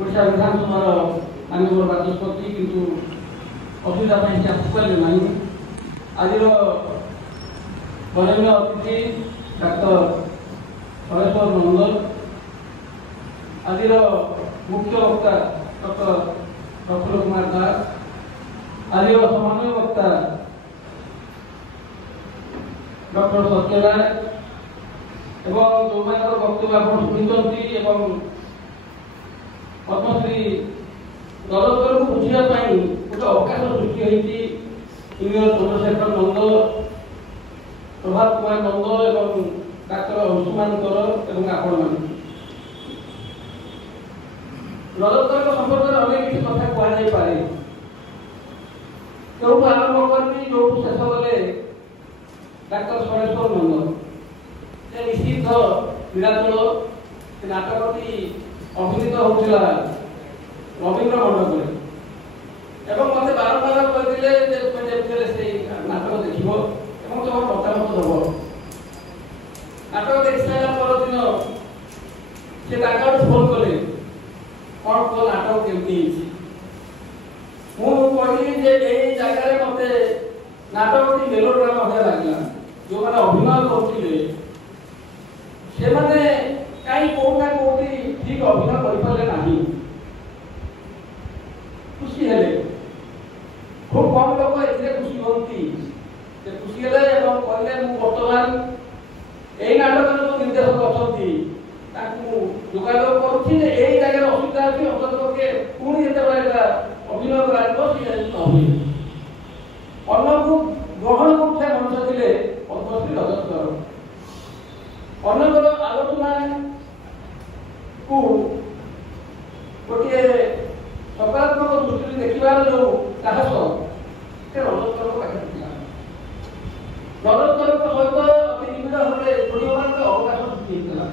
ओडिशा विधानसभा माननीय बाचस्पति किंतु असुविधा से आसपारे ना आज बरेण्य अतिथि डाक्टर हरेश्वर मंडल आज मुख्य वक्ता डॉक्टर प्रफुल्ल कुमार दास आज समन्वय वक्ता डॉक्टर सत्य राय एवं जो वक्तव्य आप शुणी पद्मश्री दरदर को बुझापी गोटे अवकाश सृष्टि होती इंजीनियर चंद्रशेखर नंद प्रभात कुमार नंद एवं डाक्तर अंशुमान कर एवं आपण मान दरदर संपर्क में अनेक किसी कथा कहुपे जो आरंभ करी जो शेष गले डाक्तर सरेश्वर नंद से निषिद्ध नीलाचल नाटकटी अभिनीत होता रवींद्र मंडप एवं मत बारंबार कहते से नाटक देख तुम मतामत दब नाटक देख सारा परदिन से फोन कले कौन कौ नाटक केमती मुझे जगह मत नाटक मेलोड्रामा भाया लगला जो मैंने अभिनय करते कहीं कौना कौटी ठीक अभिनय करें ना खुशी है खूब कम लोग ये खुशी होती खुशी है कहले बर्तमान यही नाटक जो निर्देशक अच्छा जोगाजोग करुँच जगह असुविधा अच्छी अंततपक्षे पुणी जो अभिनय कर अन्नकू ग्रहण करुवा मनुष्य थे पद्मश्री रजत अन्नकर आलोचना को गोटे सकारात्मक दृष्टि देखिबार जो साहस से रजत पाखे रजत सहित अति निबिड़ भाव जोड़ान अवकाश सृष्टि होता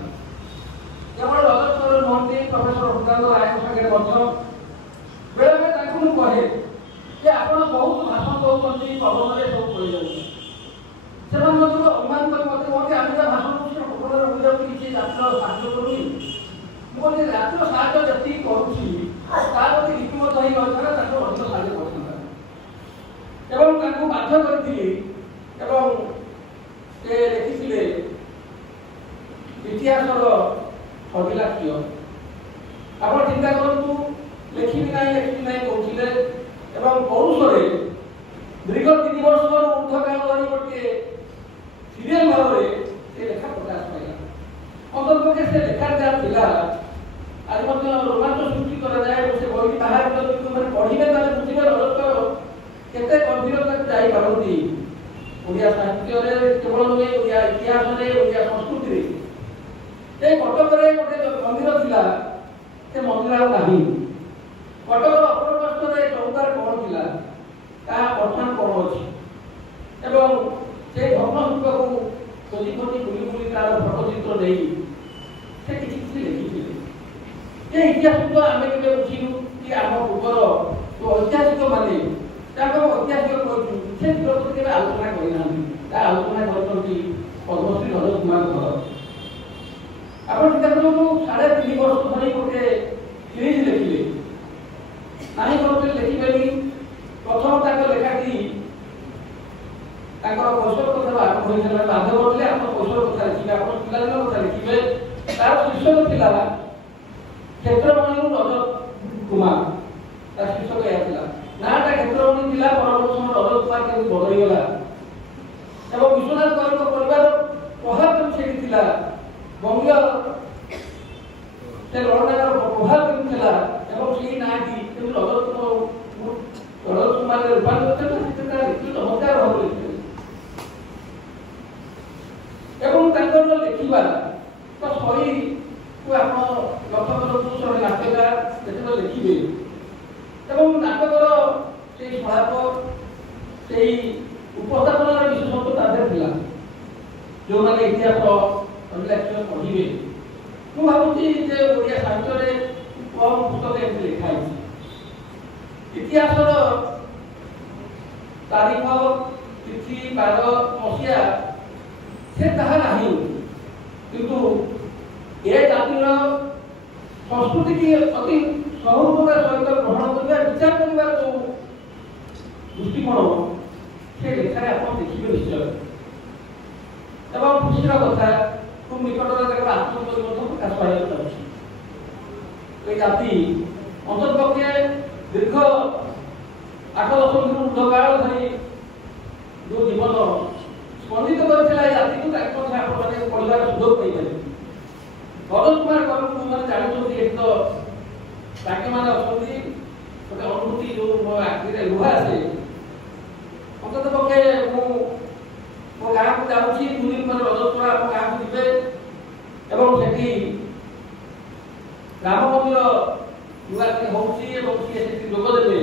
केवल रजत नुहति प्रोफेसर हृदानंद राय सागे बेले बेले कहे कि आप बहुत भाषण दौरान पवन में सब पड़ से अनुमान कर मत कहते आम भाषण पवन उड़ा किसी राष्ट्र साहय करूनी राष्ट्र साहय जी करुँची प्रति लिपिबद्ध हो अधिक साहय कर बाध्य करी लिखी इतिहास छविला किए आप चिंता करूँ लिखी ना कहते पौरुष दीर्घ 3 वर्ष ऊर्ध काल गोटे सीरियल भाव में लेखा प्रकाश पाला अंतर्पक्षे से लेखा जहाँ आज रोमांच सृष्टि कराए से बही बाहर पढ़े बुझे रजत केते गंभीरता जापारती ओडिया साहित्य केवल नुहे ओडिया इतिहास ओडिया संस्कृति कटक गोटे मंदिर थिला से मंदिर ना कटक अपरपार्श्वर चौतार कौन थिला बर्तमान कौन अच्छी से भग्न को खोजी खोजी बुली बुली तार फटचित्र नहीं से किसी लिखी ये इतिहास तो आम के बुझीनु कि आम पूर्वर जो ऐतिहासिक माने ऐतिहासिक कहूँ से दिवस के आलोचना करना आलोचना कर पद्मश्री रजत कुमार धर आप चिंता कर 3.5 वर्ष धरी गोटे सीरीज लिखिले ना करते लिखे प्रथम लेखाटी कौशल कथा आरंभ होता बाध्य करते आप कौशल कथा लिखे आप पिलादिन कथा लिखे तार शीर्षक था क्षेत्रमणि रजत कुमार तार शीर्षक यह नाटा क्षेत्रमणि था परवर्त समय रजत कुमार केमती बदलीगला विश्वनाथ कौर परिवार प्रभाव केमती बंग से लड़नार प्रभाव केमती से नाटी रजत कुमार रूपांतरित चमत्कार भाव लिखा तो शैली को आप लक्ष्य करूँ जड़े नाट्यकार जो लिखे नाटकर से स्वभाव से उपस्थापन विशेषत्व तादेह जो मैंने इतिहास अभिलाषी पढ़े मुझे भावी ओडिया साहित्य कम पुस्तक एमती लिखाई इतिहास तारीख तिथि बार मसीहा से नहीं किंतु ए जातिर संस्कृति की अति ସହୃଦୟତା ସହିତ ଗ୍ରହଣ କରିବା ବିଚାର କରିବାର ଯେଉଁ ଦୃଷ୍ଟିକୋଣ ସେ ଲେଖାରେ ଆପଣ ଦେଖିବେ ନିଶ୍ଚୟ। ଏବଂ ଖୁସିର କଥା ଖୁବ୍ ନିକଟରେ ତାଙ୍କର ଆତ୍ମଜୀବନୀ ମଧ୍ୟ ପ୍ରକାଶ ପାଇବାକୁ ଯାଉଛି। এই জাতি অন্ততপক্ষে দীর্ঘ 8-10 ঊর্ধ্বকাଳ ধରି ଯେଉଁ ଜୀବନ ସ୍ପନ୍ଦିତ କରିଥିଲା এই ଜାତିକୁ ତାକୁ ମଧ୍ୟ ଆପଣମାନେ ପଢ଼ିବାର ସୁଯୋଗ ପାଇପାରିବେ। ଭରତ କୁମାର କରଙ୍କୁ ମାନେ ଜାଣିଛନ୍ତି ଏଠି ତ ତାଙ୍କେମାନେ ଅଛନ୍ତି ଗୋଟେ ଅନୁଭୂତି ଯେଉଁ ମୋ ଆଖିରେ ଲୁହ ଆସେ। ଅନ୍ତତପକ୍ଷେ ମୁଁ ମୋ ଗାଁକୁ ଯାଉଛି 2 ଦିନ ପରେ ରଜସ୍ୱଳା ଆମ ଗାଁକୁ ଯିବେ ଏବଂ ସେଠି ରାମ ମନ୍ଦିର ନୂଆ ହେଉଛି ଏବଂ ସିଏ ସେଠି ଯୋଗ ଦେବେ।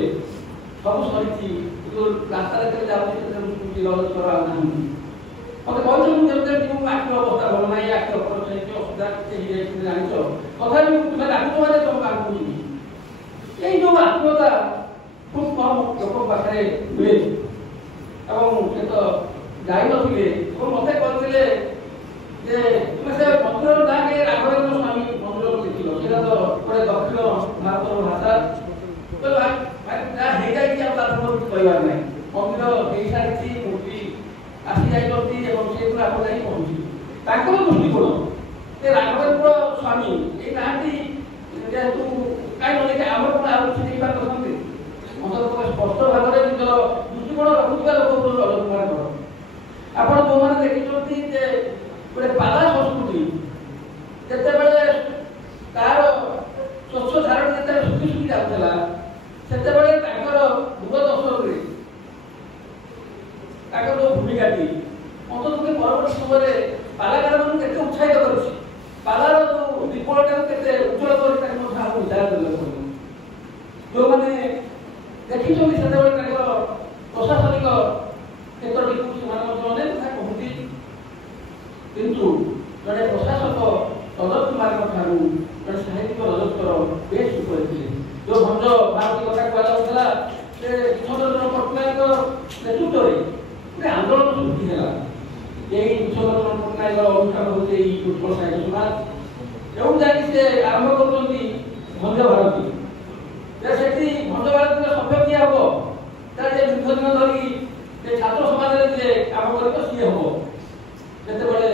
ସବୁ ସରିଛି କିନ୍ତୁ ରାସ୍ତାରେ କେବେ ଯାଉଛି ସେଠି ରଜସ୍ୱଳା ଆଉନାହାନ୍ତି। ମୋତେ କହିଛନ୍ତି ଯେମିତି ମୁଁ ଆଖିର ଅବସ୍ଥା ଭଲ ନାହିଁ, ଆଖି ଅପରେସନ ହେଇଛି, ଅସୁବିଧା କିଛି ହେଇଯାଇଛି ଜାଣିଛ, ତଥାପି ତୁମେ ଡାକୁଛ ମାନେ ତମ ଗାଁକୁ ଯିବି। ଏଇ ଯେଉଁ ଆତ୍ମୀୟତା ଖୁବ୍ କମ୍ ଲୋକଙ୍କ ପାଖରେ ମିଳେ ଏବଂ ସେ ତ ଯାଇନଥିଲେ ଏବଂ ମୋତେ କହିଥିଲେ ଯେ ତୁମେ ସେ ମନ୍ଦିରର ନାଁକେ ରାଘବେନ୍ଦ୍ର ସ୍ୱାମୀ ମନ୍ଦିର ଦେଖିଲ, ସେଇଟା ତ ଗୋଟେ ଦକ୍ଷିଣ ଭାରତର ଭାଷା, ଯାହା ହେଇଯାଇଛି ଆଉ ତାର କିଛି କହିବାର ନାହିଁ। ମନ୍ଦିର ହେଇସାରିଛି, ମୂର୍ତ୍ତି ଆସିଯାଇଛନ୍ତି ଏବଂ ସେଗୁলো ଆପଣ ଯାଇ ପହଞ୍ଚିବେ। ତାଙ୍କର ଦୃଷ୍ଟିକୋଣ ଯେ ରାଘବେନ୍ଦ୍ର ସ୍ୱାମୀ ଏଇ ନାଁଟି ଯେହେତୁ କାହିଁ ନ ଆମର କ'ଣ ଆଉ କିଛି ଦେଇପାରୁଛନ୍ତି, ଅନ୍ତତଃ ସ୍ପଷ୍ଟ ଭାବରେ ନିଜର ଦୃଷ୍ଟିକୋଣ ରଖୁଥିବା ଲୋକ ରଜତ କୁମାର କର। ଆପଣ ଯେଉଁମାନେ ଦେଖିଛନ୍ତି ଯେ ଗୋଟେ ପାଲା ସଂସ୍କୃତି ଯେତେବେଳେ ତାର ସ୍ୱଚ୍ଛ ଧାରଣ ଯେତେବେଳେ ଶୁଖି ଶୁଖି ଯାଉଥିଲା ସେତେବେଳେ ତାଙ୍କର ଦୂରଦର୍ଶନରେ ତାଙ୍କର ଯେଉଁ ଭୂମିକାଟି ଅନ୍ତତଃ ପରବର୍ତ୍ତୀ ସମୟରେ ପାଲାକାରମାନଙ୍କୁ କେତେ ଉତ୍ସାହିତ କରିଛି, ପାଲାର ଯେଉଁ ଦୀପଟାକୁ କେତେ ଉଜ୍ଜଳ କରି ତାକୁ ମଧ୍ୟ ଆମେ ଉଦ୍ଧାର କରିବାକୁ ଯେଉଁମାନେ ଦେଖିଛନ୍ତି ସେତେବେଳେ ତାଙ୍କର ପ୍ରଶାସନିକ କ୍ଷେତ୍ରଟିକୁ ସେମାନେ ମଧ୍ୟ ଅନେକ କଥା କହନ୍ତି। କିନ୍ତୁ ଜଣେ ପ୍ରଶାସକ ରଜତ କୁମାରଙ୍କ ଠାରୁ ଜଣେ ସାହିତ୍ୟିକ ରଜତଙ୍କର ବେଶ ଉପରେ ଥିଲେ। ଯେଉଁ ଭଞ୍ଜ ଭାରତୀ କଥା କୁହାଯାଉଥିଲା ସେ ବିଶ୍ୱଚନ୍ଦ୍ର ପଟ୍ଟନାୟକ ନେତୃତ୍ୱରେ ଗୋଟେ ଆନ୍ଦୋଳନ ସୃଷ୍ଟି ହେଲା। ଏଇ ବିଶ୍ୱଚନ୍ଦ୍ର ପଟ୍ଟନାୟକର ଅନୁଷ୍ଠାନ ହେଉଛି ଏଇ ଉତ୍କଳ ସାହିତ୍ୟ ସମାଜ। ଏଉଠୁ ଯାଇକି ସେ ଆରମ୍ଭ କରୁଛନ୍ତି ଭଞ୍ଜ ଭାରତୀ। ସେଠି ଭଞ୍ଜ ଭାରତୀର ସଭ୍ୟ କିଏ ହବ, ତାର ଯେ ଦୀର୍ଘ ଦିନ ଧରି ସେ ଛାତ୍ର ସମାଜରେ ଯିଏ କାମ କରିବ ସିଏ ହବ। ଯେତେବେଳେ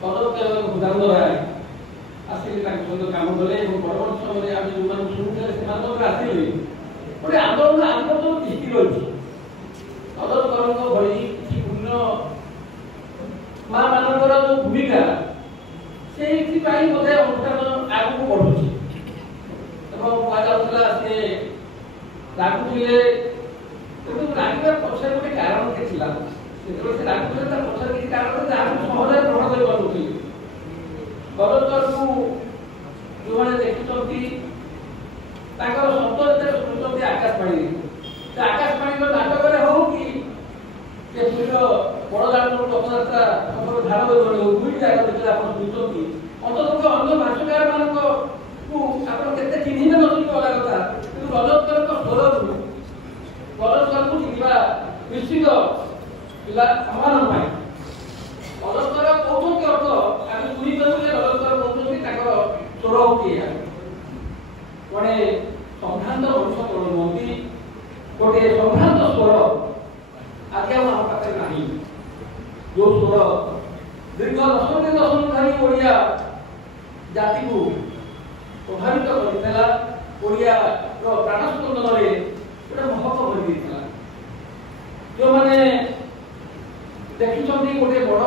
ଭୂଦାନନ୍ଦ ରାୟ ଆସିଲେ ତାଙ୍କ ସହିତ କାମ କଲେ ଏବଂ ପରବର୍ତ୍ତୀ ସମୟରେ ଆମେ ଯେଉଁମାନଙ୍କୁ ଶୁଣୁଥିଲେ ସେମାନେ ମଧ୍ୟ ଆସିଲେ। ଗୋଟେ ଆନ୍ଦୋଳନ ଆନ୍ଦୋଳନ ତିଷ୍ଠି ରହିଛି। ରଜତ କରଙ୍କ ଭଳି କିଛି ପୂର୍ଣ୍ଣ ମା ମାନଙ୍କର ଯେଉଁ ଭୂମିକା ସେଇଥିପାଇଁ ବୋଧେ ଅନୁଷ୍ଠାନ ଆଗକୁ ବଢୁଛି। ଏବଂ କୁହାଯାଉଥିଲା ସେ ରାଗୁଥିଲେ, କିନ୍ତୁ ରାଗିବା ପଛରେ ଗୋଟେ କାରଣ ଥିଲା। ଯେତେବେଳେ ସେ ରାଗୁଥିଲେ ତା ପଛରେ କିଛି କାରଣ ଯାହାକୁ ସହଜରେ ଗ୍ରହଣ କରିପାରୁନଥିଲେ। ରଜତଙ୍କୁ ଯେଉଁମାନେ ଦେଖିଛନ୍ତି ତାଙ୍କର ଶବ୍ଦ ଯେତେବେଳେ ଶୁଣୁଛନ୍ତି ଆକାଶବାଣୀରେ, ସେ ଆକାଶବାଣୀର ନାଟକରେ ହଉ କି ସେ ପୁରୀର ବଡ଼ଦାଣ୍ଡରୁ ରଥଯାତ୍ରା ଧାର ଦୁଇଟି ଜାଗା ଯେତେବେଳେ ଆପଣ ଶୁଣୁଛନ୍ତି, ଅନ୍ତତଃ ଅନ୍ୟ ଭାଷାକାର ମାନଙ୍କୁ ଆପଣ କେତେ ଚିହ୍ନିବେ ନ ଚିହ୍ନିବେ ଅଲଗା କଥା, କିନ୍ତୁ ରଜତଙ୍କ ସ୍ୱରରୁ ରଜତଙ୍କୁ ଚିହ୍ନିବା ନିଶ୍ଚିତ ପିଲା ଆମମାନଙ୍କ ପାଇଁ। ରଜତର କହୁଛନ୍ତି ଅର୍ଥ ଆମେ ଶୁଣିପାରୁ ଯେ ରଜତର କହୁଛନ୍ତି ତାଙ୍କର ସ୍ୱର ହେଉଛି ଏହା। ଜଣେ ସମ୍ଭ୍ରାନ୍ତ ମଣିଷ କ'ଣ ନୁହନ୍ତି, ଗୋଟିଏ ସମ୍ଭ୍ରାନ୍ତ ସ୍ୱର ଆଜି ଆଉ ଆମ ପାଖରେ ନାହିଁ। ଯେଉଁ ସ୍ୱର ଦୀର୍ଘ ଦଶନ୍ଧି ଧରି ଓଡ଼ିଆ ଜାତିକୁ ପ୍ରଭାବିତ କରିଥିଲା, ଓଡ଼ିଆର ପ୍ରାଣ ସ୍ପନ୍ଦନରେ ଗୋଟେ ମହକ ଭରି ଦେଇଥିଲା। ଯେଉଁମାନେ ଦେଖିଛନ୍ତି ଗୋଟେ ବଡ଼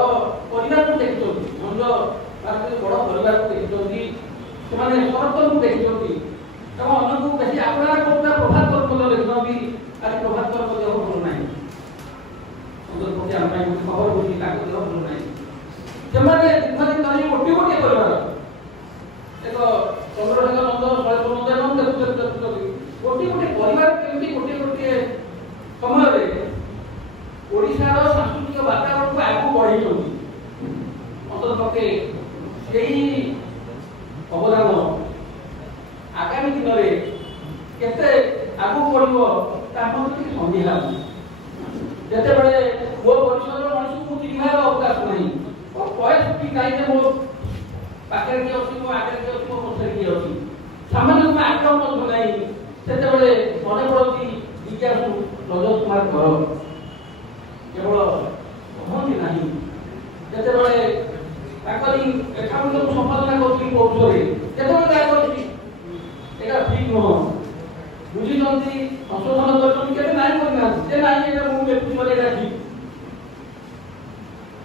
ପରିବାରକୁ ଦେଖିଛନ୍ତି, ଭଞ୍ଜ ଭାରତରେ ବଡ଼ ପରିବାରକୁ ଦେଖିଛନ୍ତି, ସେମାନେ ଶରତଙ୍କୁ ଦେଖିଛନ୍ତି ଏବଂ ଅନ୍ୟକୁ ବେଶୀ ଆପଣାର କରୁଥିବା ପ୍ରଭାତ ମଧ୍ୟ ଦେଖିଛନ୍ତି। ଆଜି ପ୍ରଭାତଙ୍କ ଦେହ ଭଲ ନାହିଁ, ଅନ୍ତତଃ ଆମ ପାଇଁ ଗୋଟେ ଖବର ବୁଝି ତାଙ୍କ ଦେହ ଭଲ ନାହିଁ। ସେମାନେ ଦୀର୍ଘଦିନ ଧରି ଗୋଟିଏ ଗୋଟିଏ ପରିବାର, ଏକ ଚନ୍ଦ୍ରଶେଖର ନନ୍ଦ, ଶୈଳେନ୍ଦ୍ର ନନ୍ଦ ଏବଂ ଦେଖୁଛନ୍ତି ଗୋଟିଏ ଗୋଟିଏ ପରିବାର କେମିତି ଗୋଟିଏ ଗୋଟିଏ ସମୟରେ ଓଡ଼ିଶାର ସାଂସ୍କୃତିକ ବାତାବରଣକୁ ଆଗକୁ ବଢ଼େଇଛନ୍ତି। ଅନ୍ତତଃ ସେହି ଅବଦାନ ଆଗାମୀ ଦିନରେ କେତେ ଆଗକୁ ବଢ଼ିବ ତାହା ମଧ୍ୟ କିଛି ସନ୍ଦେହ ନାହିଁ। ଯେତେବେଳେ ମୋ ପରିସରର ମଣିଷକୁ ଚିହ୍ନିବାର ଅବକାଶ ନାହିଁ, ବୟସ ଠିକ୍ ନାହିଁ ଯେ ମୋ ପାଖରେ କିଏ ଅଛି, ମୋ ଆଗରେ କିଏ ଅଛି, ମୋ ପଛରେ କିଏ ଅଛି, ସାମାନ୍ୟ ଆଗ୍ରହ ମଧ୍ୟ ନାହିଁ ସେତେବେଳେ ମନେ ପଡ଼ନ୍ତି ଜିଜ୍ଞାସୁ ରଜତ କୁମାର କର କେବଳ କହନ୍ତି ନାହିଁ ଯେତେବେଳେ ତାଙ୍କରି ଏକାବନକୁ ସମ୍ପାଦନା କରୁଥିଲି ପୌରୁଷରେ କେତେବେଳେ ଯାହା କରିଛି ଏଇଟା ଠିକ୍ ନୁହଁ ବୁଝିଛନ୍ତି ସଂଶୋଧନ କରିଛନ୍ତି କେବେ ନାହିଁ କରିନାହାନ୍ତି ଯେ ନାହିଁ ଏଇଟା ମୁଁ ଲେଖୁଛି ବୋଲି ଏଇଟା ଠିକ୍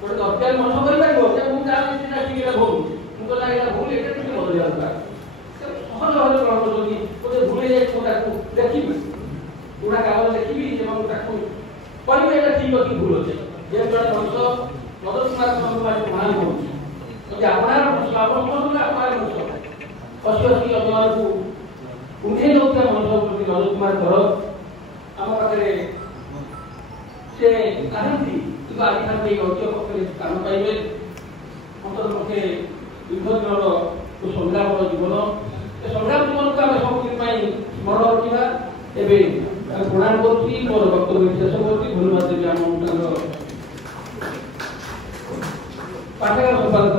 ଗୋଟେ ଦରକାର ମନ କରିପାରିବ ଯେ ମୁଁ ଜାଣିଛି ସେଇଟା ଠିକ୍ ଏଇଟା ଭୁଲ ମୁଁ କହିଲା ଏଇଟା ଭୁଲ ଏଇଟା ଟିକେ ବଦଳିବା ଦରକାର ସହଜ ଭାବରେ ଗ୍ରହଣ କରୁଛନ୍ତି ଗୋଟେ ଭୁଲ ହେଇଯାଇଛି ମୁଁ ତାକୁ ଲେଖିବି ପୁରୁଣା କାଗଜ ଲେଖିବି ଏବଂ ତାକୁ କହିବି ଏଇଟା ଠିକ୍ ଅଛି ଭୁଲ ଅଛି ଯେ ଜଣେ ମଣିଷ ରଜତ କୁମାର ସଂଘକୁ ପ୍ରଣାମ କରୁଛି ଯଦି ଆପଣଙ୍କର ମଣିଷ ଆପଣ ସମସ୍ତଙ୍କୁ ଆପଣଙ୍କର ମଣିଷ ଅଶୀ ଅଭିମାନକୁ ଉଠେଇ ଦେଉଥିବା ମଣିଷ ପ୍ରତି ରଜତ କୁମାର କର ଆମ ପାଖରେ ସେ ନାହାନ୍ତି କିନ୍ତୁ ଆଜିଠାରୁ ଏଇ ଐତିହ୍ୟ ପକ୍ଷରେ ସ୍ଥାନ ପାଇବେ ଅନ୍ତର୍ପକ୍ଷେ ଦୀର୍ଘ ଦିନର ସଂଗ୍ରାମର ଜୀବନ ଏ ସଂଗ୍ରାମ ଜୀବନକୁ ଆମେ ସବୁଦିନ ପାଇଁ ସ୍ମରଣ ରଖିବା ଏବେ ତାକୁ ପ୍ରଣାମ କରୁଛି ମୋର ବକ୍ତବ୍ୟ ଶେଷ କରୁଛି ଧନ୍ୟବାଦ ଦେବି ଆମ ତାଙ୍କର ପାଠାଗାର ସମ୍ପାଦକ